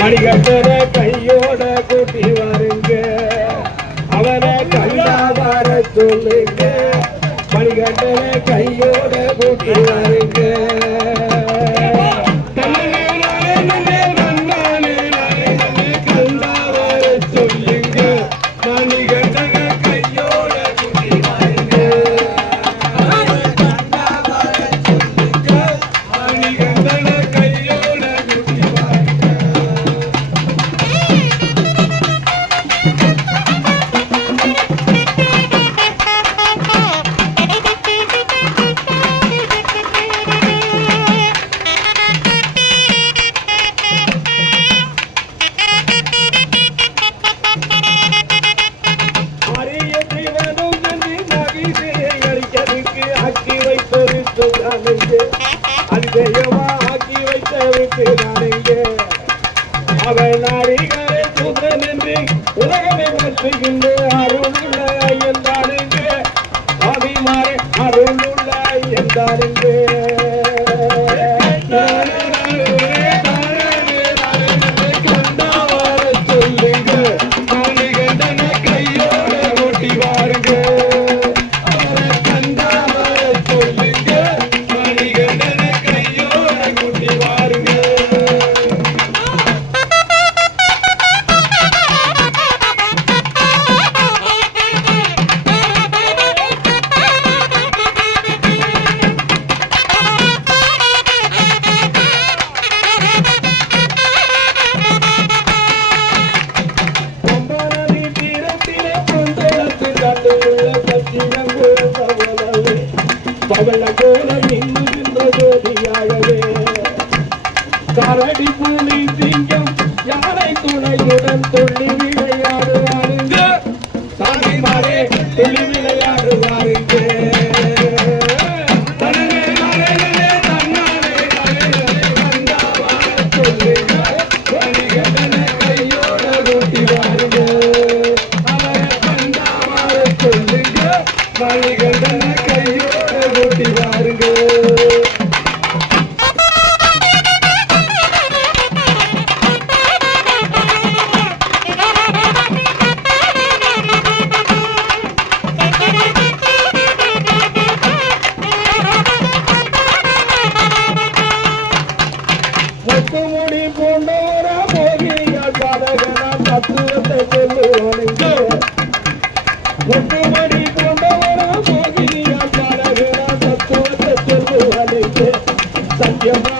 மணிகண்டர கையோட கூட்டி வருங்க. அவரை கல்லா வர சொல்லுங்க. மணிகண்டர கையோட கூட்டி வருங்க. ஆக்கி வைத்தருக்கு தானையே அஞ்சயமா ஆக்கி வைத்தருக்கு தானையே அவன் அடிகளை சுதன் என்று உலகனை மாற்றுகின்ற அருள் பவள கோலம் இங்குகின்ற ஜோதியாகவே கரடிப்பு Thank you. சத்தியமா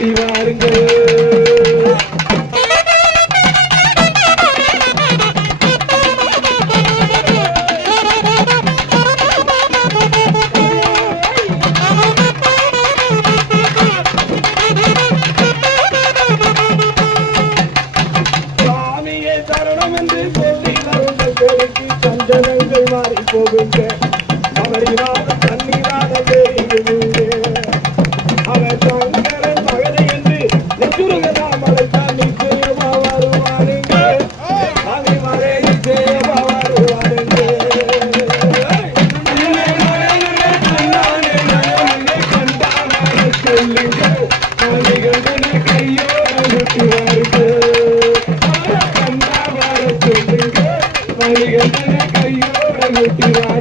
சுற்றி வாருங்கள் தருணம் என்று சொல்லி தருந்த பேருக்கு மாறி போகின்ற கையோட நட்டினார்